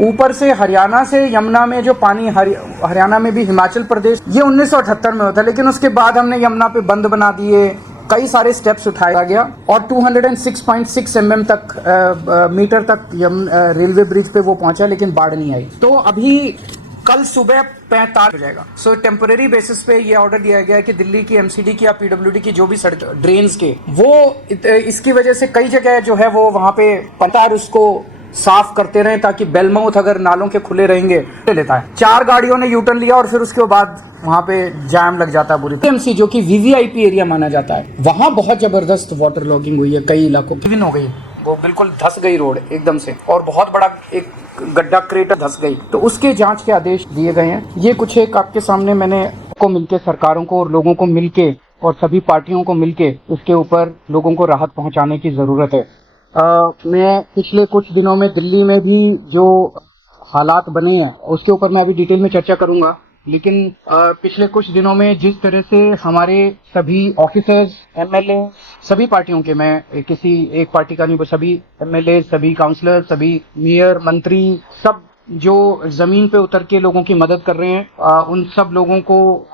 ऊपर से हरियाणा से यमुना में जो पानी हरियाणा में भी हिमाचल प्रदेश, ये 1978 में होता है, लेकिन उसके बाद हमने यमुना पे बंद बना दिए, कई सारे स्टेप्स उठाया गया और 206.6 mm तक मीटर तक रेलवे ब्रिज पे वो पहुंचा, लेकिन बाढ़ नहीं आई। तो अभी कल सुबह 45 हो जाएगा। सो टेम्पररी बेसिस पे ये ऑर्डर दिया गया है कि दिल्ली की एमसीडी की या पीडब्ल्यूडी की जो भी सड़क ड्रेन्स के, वो इसकी वजह से कई जगह जो है वो वहां पे पतार उसको साफ करते रहे, ताकि बेलमाउथ अगर नालों के खुले रहेंगे लेता है। 4 गाड़ियों ने यूटर्न लिया और फिर उसके बाद वहां पे जाम लग जाता है पूरी। टीएमसी जो कि वीवीआईपी एरिया माना जाता है, वहां बहुत जबरदस्त वाटर लॉगिंग हुई है, कई इलाकों की हो गई, वो बिल्कुल धस गई रोड एकदम से, और बहुत बड़ा एक गड्ढा क्रेटर धस गई। तो उसके जांच के आदेश दिए गए हैं। ये कुछ एक आपके सामने मैंने को मिलके, सरकारों को और लोगों को मिलके और सभी पार्टियों को मिलके इसके ऊपर लोगों को राहत पहुंचाने की जरूरत है। मैं पिछले कुछ दिनों में दिल्ली में भी जो हालात बने हैं उसके ऊपर मैं अभी डिटेल में चर्चा करूंगा, लेकिन पिछले कुछ दिनों में जिस तरह से हमारे सभी ऑफिसर्स, एमएलए, सभी पार्टियों के, मैं किसी एक पार्टी का नहीं, सभी एमएलए, सभी काउंसलर, सभी मेयर, मंत्री, सब जो जमीन पे उतर के लोगों की मदद कर रहे हैं, उन सब लोगों को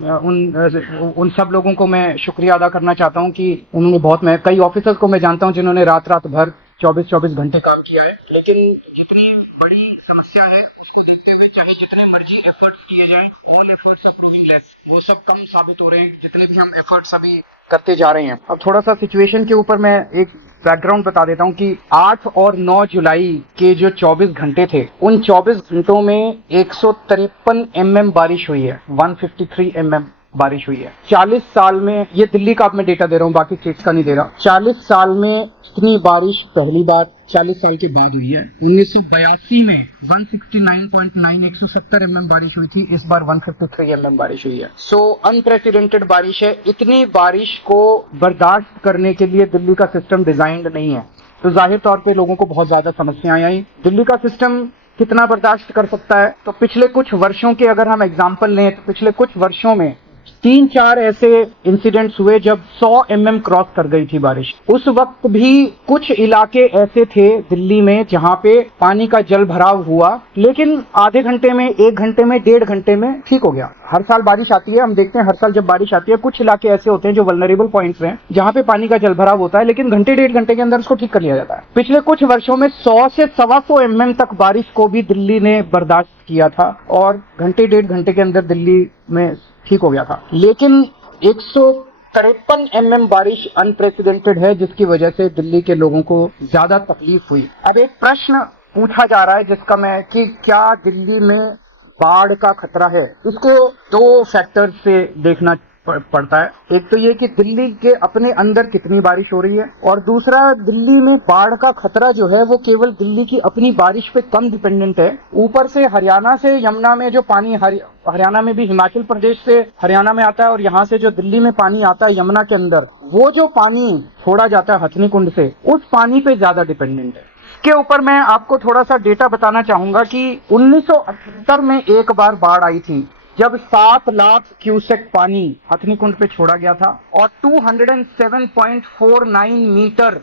उन सब लोगों को मैं शुक्रिया अदा करना चाहता हूं कि उन्होंने बहुत, मैं कई ऑफिसर्स को मैं जानता हूं जिन्होंने रात भर 24 घंटे काम किया है। लेकिन जितनी बड़ी समस्या है उसको देखते हुए चाहे जितने मर्जी एफर्ट्स किए जाएं, all efforts are proving less, वो सब कम साबित हो रहे हैं जितने भी हम एफर्ट्स अभी करते जा रहे हैं। अब थोड़ा सा सिचुएशन के ऊपर मैं एक बैकग्राउंड बता देता हूं कि 8 और 9 जुलाई के जो 24 घंटे थे, उन 24 घंटों में 153 mm बारिश हुई है, 153 mm बारिश हुई है। 40 साल में, ये दिल्ली का अब मैं डेटा दे रहा हूँ, बाकी स्टेट्स का नहीं दे रहा, 40 साल में इतनी बारिश पहली बार 40 साल के बाद हुई है। 1982 में 169.9 170 mm बारिश हुई थी, इस बार 153 mm बारिश हुई है। सो अनप्रेसिडेंटेड बारिश है। इतनी बारिश को बर्दाश्त करने के लिए दिल्ली का सिस्टम डिजाइंड नहीं है, तो जाहिर तौर पे लोगों को बहुत ज्यादा समस्याएं आई। दिल्ली का सिस्टम कितना बर्दाश्त कर सकता है? तो पिछले कुछ वर्षों के अगर हम एग्जाम्पल लें, तो पिछले कुछ वर्षों में 3-4 ऐसे इंसिडेंट्स हुए जब 100 mm क्रॉस कर गई थी बारिश। उस वक्त भी कुछ इलाके ऐसे थे दिल्ली में जहां पे पानी का जल भराव हुआ, लेकिन आधे घंटे में, 1 घंटे में, 1.5 घंटे में ठीक हो गया। हर साल बारिश आती है, हम देखते हैं हर साल जब बारिश आती है कुछ इलाके ऐसे होते हैं जो वल्नरेबल पॉइंट्स हैं, जहां पे पानी का जल भराव होता है, लेकिन घंटे 1.5 घंटे के अंदर उसको ठीक कर लिया जाता है। पिछले कुछ वर्षों में 100 से 125 mm तक बारिश को भी दिल्ली ने बर्दाश्त किया था और घंटे 1.5 घंटे के अंदर दिल्ली में ठीक हो गया था। लेकिन 153 mm बारिश अनप्रेसिडेंटेड है, जिसकी वजह से दिल्ली के लोगों को ज्यादा तकलीफ हुई। अब एक प्रश्न पूछा जा रहा है जिसका मैं, कि क्या दिल्ली में बाढ़ का खतरा है? इसको 2 फैक्टर से देखना पड़ता है। एक तो ये कि दिल्ली के अपने अंदर कितनी बारिश हो रही है, और दूसरा दिल्ली में बाढ़ का खतरा जो है वो केवल दिल्ली की अपनी बारिश पे कम डिपेंडेंट है। ऊपर से हरियाणा से यमुना में जो पानी, हरियाणा में भी हिमाचल प्रदेश से हरियाणा में आता है, और यहाँ से जो दिल्ली में पानी आता है यमुना के अंदर, वो जो पानी छोड़ा जाता है हथनी कुंड से, उस पानी पे ज्यादा डिपेंडेंट है। इसके ऊपर मैं आपको थोड़ा सा डेटा बताना चाहूंगा कि 1978 में एक बार बाढ़ आई थी, जब 7 लाख क्यूसेक पानी हथनी कुंड पे छोड़ा गया था, और 207.49 metre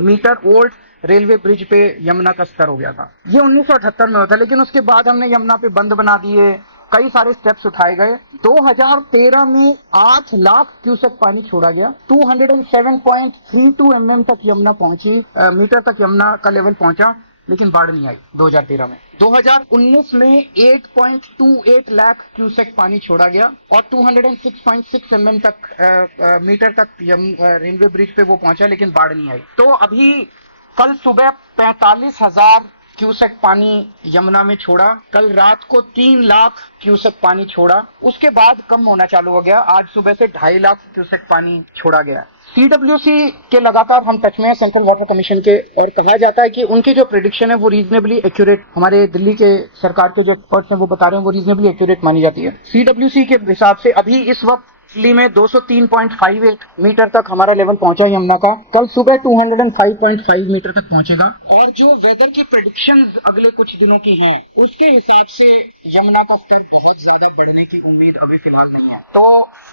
metre old railway bridge पे यमुना का स्तर हो गया था। ये 1978 में होता, लेकिन उसके बाद हमने यमुना पे बंद बना दिए, कई सारे स्टेप्स उठाए गए। 2013 में 8 लाख क्यूसेक पानी छोड़ा गया, 207.32 mm तक यमुना पहुंची, मीटर तक यमुना का लेवल पहुंचा, लेकिन बाढ़ नहीं आई 2013 में। 2019 में 8.28 लाख क्यूसेक पानी छोड़ा गया और 206.6 mm तक मीटर तक रेलवे ब्रिज पे वो पहुंचा, लेकिन बाढ़ नहीं आई। तो अभी कल सुबह 45,000 क्यूसेक पानी यमुना में छोड़ा, कल रात को 3 लाख क्यूसेक पानी छोड़ा, उसके बाद कम होना चालू हो गया। आज सुबह से 2.5 लाख क्यूसेक पानी छोड़ा गया। सीडब्ल्यूसी के लगातार हम टच में है, सेंट्रल वाटर कमीशन के, और कहा जाता है कि उनकी जो प्रेडिक्शन है वो रीजनेबली एक्यूरेट, हमारे दिल्ली के सरकार के जो एक्सपर्ट्स हैं वो बता रहे हैं वो रीजनेबली एक्यूरेट मानी जाती है। सीडब्ल्यूसी के हिसाब से अभी इस वक्त दिल्ली में 203.58 मीटर तक हमारा लेवल पहुंचा यमुना का, कल सुबह 205.5 मीटर तक पहुंचेगा। और जो वेदर की प्रेडिक्शंस अगले कुछ दिनों की हैं, उसके हिसाब से यमुना का स्तर बहुत ज्यादा बढ़ने की उम्मीद अभी फिलहाल नहीं है। तो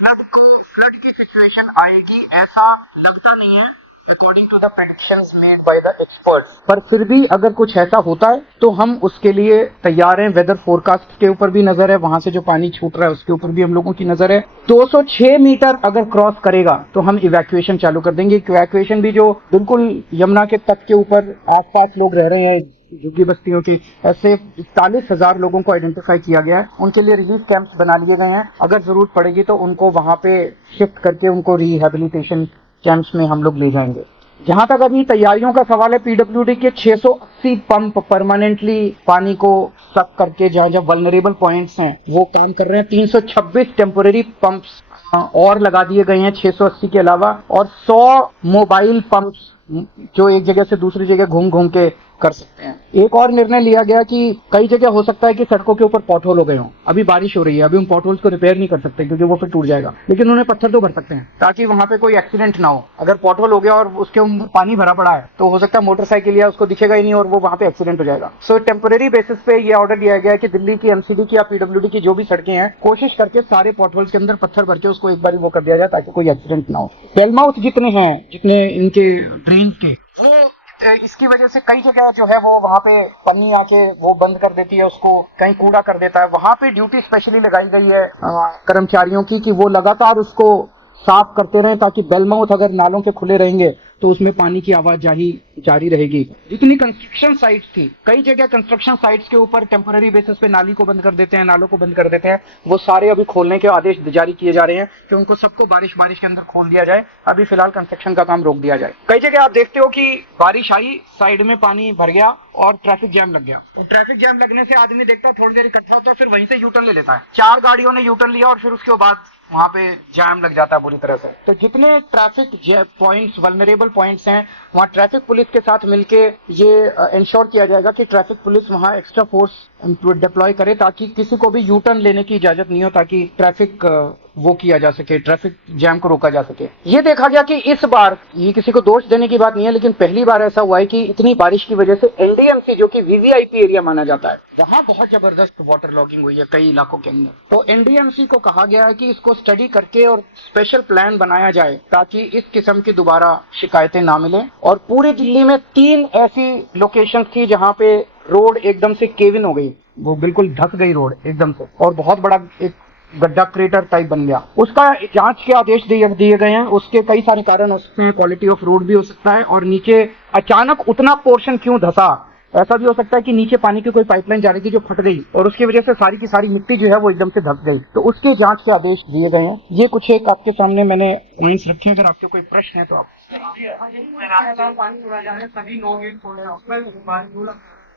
फ्लड की सिचुएशन आएगी ऐसा लगता नहीं है, according to the predictions made by the experts. पर फिर भी अगर कुछ ऐसा होता है तो हम उसके लिए तैयार हैं। वेदर फोरकास्ट के ऊपर भी नजर है, वहां से जो पानी छूट रहा है उसके ऊपर भी हम लोगों की नजर है। 206 मीटर अगर क्रॉस करेगा तो हम इवैक्यूएशन चालू कर देंगे। इवैक्यूएशन भी जो बिल्कुल यमुना के तट के ऊपर आसपास लोग रह रहे हैं, झुग्गी बस्तियों की, ऐसे 41,000 लोगों को आइडेंटिफाई किया गया है। उनके लिए रिलीफ कैंप्स बना लिए गए हैं। अगर जरूरत पड़ेगी तो उनको वहां पे शिफ्ट करके उनको रिहेबिलिटेशन कैंप्स में हम लोग ले जाएंगे। जहां तक अभी तैयारियों का सवाल है, पीडब्ल्यूडी के 680 पंप परमानेंटली पानी को सक करके जहां जहां वल्नरेबल पॉइंट्स हैं वो काम कर रहे हैं। 326 टेम्पोररी पंप्स और लगा दिए गए हैं 680 के अलावा, और 100 मोबाइल पंप्स जो एक जगह से दूसरी जगह घूम घूम के कर सकते हैं। एक और निर्णय लिया गया कि कई जगह हो सकता है कि सड़कों के ऊपर पॉट होल हो गए हों। अभी बारिश हो रही है, अभी उन पॉट होल्स को रिपेयर नहीं कर सकते क्योंकि वो फिर टूट जाएगा, लेकिन उन्हें पत्थर तो भर सकते हैं ताकि वहां पे कोई एक्सीडेंट ना हो। अगर पॉट होल हो गया और उसके अंदर पानी भरा पड़ा है तो हो सकता है मोटरसाइकिल या उसको दिखेगा ही नहीं और वो वहां पे एक्सीडेंट हो जाएगा। सो टेम्पोररी बेसिस पे ये ऑर्डर दिया गया है कि दिल्ली की एमसीडी की या पीडब्ल्यूडी की जो भी सड़कें हैं, कोशिश करके सारे पॉट होल्स के अंदर पत्थर भर के उसको एक बार वो कर दिया जाए ताकि कोई एक्सीडेंट ना हो। बेलमाउथ जितने हैं, जितने इनके ड्रेन के, वो इसकी वजह से कई जगह जो है वो वहां पे पन्नी आके वो बंद कर देती है, उसको कहीं कूड़ा कर देता है। वहां पे ड्यूटी स्पेशली लगाई गई है कर्मचारियों की कि वो लगातार उसको साफ करते रहें ताकि बेलमाउथ अगर नालों के खुले रहेंगे तो उसमें पानी की आवाजाही जारी रहेगी। जितनी कंस्ट्रक्शन साइट्स थी, कई जगह कंस्ट्रक्शन साइट्स के ऊपर टेम्पररी बेसिस पे नाली को बंद कर देते हैं, नालों को बंद कर देते हैं, वो सारे अभी खोलने के आदेश जारी किए जा रहे हैं कि उनको सबको बारिश के अंदर खोल दिया जाए। अभी फिलहाल कंस्ट्रक्शन का काम रोक दिया जाए। कई जगह आप देखते हो कि बारिश आई, साइड में पानी भर गया और ट्रैफिक जैम लग गया। और ट्रैफिक जैम लगने से आदमी देखता है थोड़ी देर इकट्ठा होता है, फिर वहीं से यूटर्न ले लेता है। 4 गाड़ियों ने यूटर्न लिया और फिर उसके बाद वहां पे जैम लग जाता है बुरी तरह से। तो जितने ट्रैफिक पॉइंट्स, वल्नरेबल पॉइंट्स हैं, वहां ट्रैफिक पुलिस के साथ मिलके ये इंश्योर किया जाएगा कि ट्रैफिक पुलिस वहां एक्स्ट्रा फोर्स डिप्लॉय करे ताकि किसी को भी यू टर्न लेने की इजाजत नहीं हो, ताकि ट्रैफिक वो किया जा सके, ट्रैफिक जैम को रोका जा सके। ये देखा गया कि इस बार, ये किसी को दोष देने की बात नहीं है, लेकिन पहली बार ऐसा हुआ है कि इतनी बारिश की वजह से एनडीएमसी जो कि वीवीआईपी एरिया माना जाता है, वहां बहुत जबरदस्त वाटर लॉगिंग हुई है कई इलाकों के अंदर। तो एनडीएमसी को कहा गया है कि इसको स्टडी करके और स्पेशल प्लान बनाया जाए ताकि इस किस्म की दोबारा शिकायतें ना मिले। और पूरी दिल्ली में 3 ऐसी लोकेशन थी जहां पे रोड एकदम से केव इन हो गई, वो बिल्कुल धस गई रोड एकदम से, और बहुत बड़ा एक गड्ढा क्रेटर टाइप बन गया। उसका जांच के आदेश दिए गए हैं। उसके कई सारे कारण हो सकते हैं, क्वालिटी ऑफ रोड भी हो सकता है, और नीचे अचानक उतना पोर्शन क्यों धसा, ऐसा भी हो सकता है कि नीचे पानी की कोई पाइपलाइन जा रही थी जो फट गई और उसकी वजह से सारी की सारी मिट्टी जो है वो एकदम से धस गई। तो उसके जांच के आदेश दिए गए हैं। ये कुछ एक आपके सामने मैंने पॉइंट्स रखे हैं, अगर आपके कोई प्रश्न है तो आप।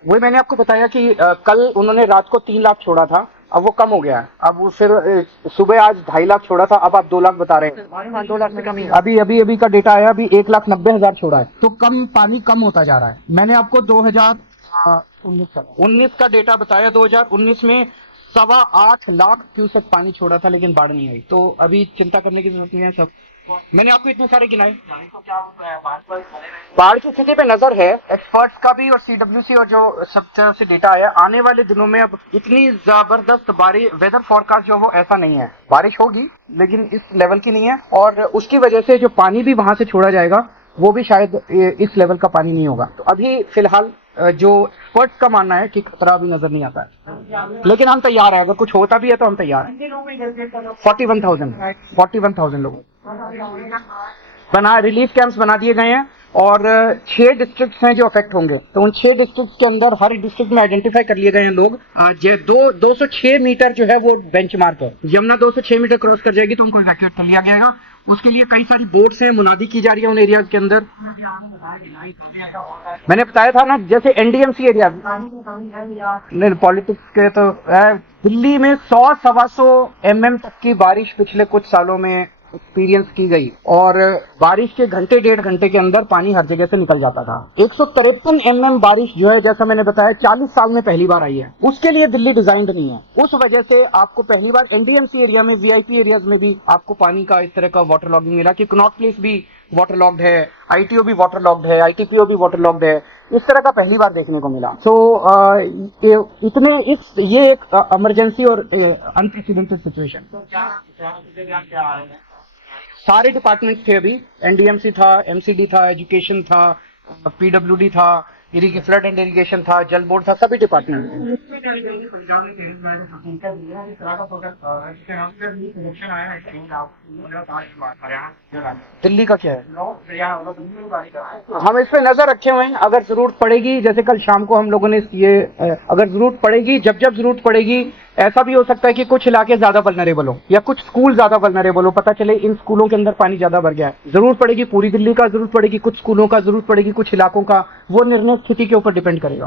वही मैंने आपको बताया कि कल उन्होंने रात को 3 लाख छोड़ा था, अब वो कम हो गया है। अब वो फिर सुबह आज 2.5 लाख छोड़ा था, अब आप 2 लाख बता रहे हैं। 2 लाख से कम ही अभी का डेटा आया, अभी 1,90,000 छोड़ा है, तो पानी कम होता जा रहा है। मैंने आपको 2019 का डेटा बताया। 2019 में 8.25 लाख क्यूसेक पानी छोड़ा था, लेकिन बाढ़ नहीं आई। तो अभी चिंता करने की जरूरत नहीं है। सब मैंने आपको इतने सारे गिनाए। बाढ़ की स्थिति पे नजर है एक्सपर्ट्स का भी और सीडब्ल्यूसी और जो सब तरह से डेटा आया। आने वाले दिनों में अब इतनी जबरदस्त बारिश, वेदर फोरकास्ट जो वो ऐसा नहीं है, बारिश होगी लेकिन इस लेवल की नहीं है, और उसकी वजह से जो पानी भी वहां से छोड़ा जाएगा वो भी शायद इस लेवल का पानी नहीं होगा। तो अभी फिलहाल जो एक्सपर्ट्स का मानना है कि खतरा अभी नजर नहीं आता है, लेकिन हम तैयार हैं। अगर कुछ होता भी है तो हम तैयार हैं। 41,000 लोग रिलीफ कैंप्स बना दिए गए हैं, और 6 डिस्ट्रिक्ट्स हैं जो अफेक्ट होंगे। तो उन 6 डिस्ट्रिक्ट्स के अंदर हर डिस्ट्रिक्ट में आइडेंटिफाई कर लिए गए हैं लोग। आज 206 मीटर जो है वो बेंचमार्क है। यमुना 206 मीटर क्रॉस कर जाएगी तो उनको इवैक्यूएट कर लिया जाएगा। उसके लिए कई सारी बोट्स हैं, मुनादी की जा रही है उन एरियाज के अंदर। मैंने बताया था ना, जैसे एनडीएमसी एरिया पॉलिटिक्स के, तो दिल्ली में 100-125 mm तक की बारिश पिछले कुछ सालों में एक्सपीरियंस की गई, और बारिश के घंटे 1.5 घंटे के अंदर पानी हर जगह से निकल जाता था। 153 mm बारिश जो है, जैसा मैंने बताया, 40 साल में पहली बार आई है। उसके लिए दिल्ली डिजाइंड नहीं है। उस वजह से आपको पहली बार एनडीएमसी एरिया में, वीआईपी एरियाज में भी आपको पानी का इस तरह का वाटर लॉगिंग मिला कि कनॉट प्लेस भी वाटर लॉक्ड है, आईटीओ भी वाटर लॉक्ड है, आईटीपीओ भी वाटर लॉक्ड है। इस तरह का पहली बार देखने को मिला। ये एक इमरजेंसी और अनप्रेसिडेंटेड सिचुएशन। सारे डिपार्टमेंट्स थे अभी, एनडीएमसी था, एमसीडी था, एजुकेशन था, पीडब्ल्यूडी था, फ्लड एंड इरिगेशन था, जल बोर्ड था, सभी डिपार्टमेंट दिल्ली का क्या है, हम इस पे नजर रखे हुए हैं। अगर जरूरत पड़ेगी, जैसे कल शाम को हम लोगों ने ये अगर जरूरत पड़ेगी, जब जब जरूरत पड़ेगी, ऐसा भी हो सकता है कि कुछ इलाके ज्यादा वल्नरेबल हो या कुछ स्कूल ज्यादा वल्नरेबल हो, पता चले इन स्कूलों के अंदर पानी ज्यादा भर गया है, जरूरत पड़ेगी पूरी दिल्ली का, जरूरत पड़ेगी कुछ स्कूलों का, जरूरत पड़ेगी कुछ इलाकों का, वो निर्णय स्थिति के ऊपर डिपेंड करेगा।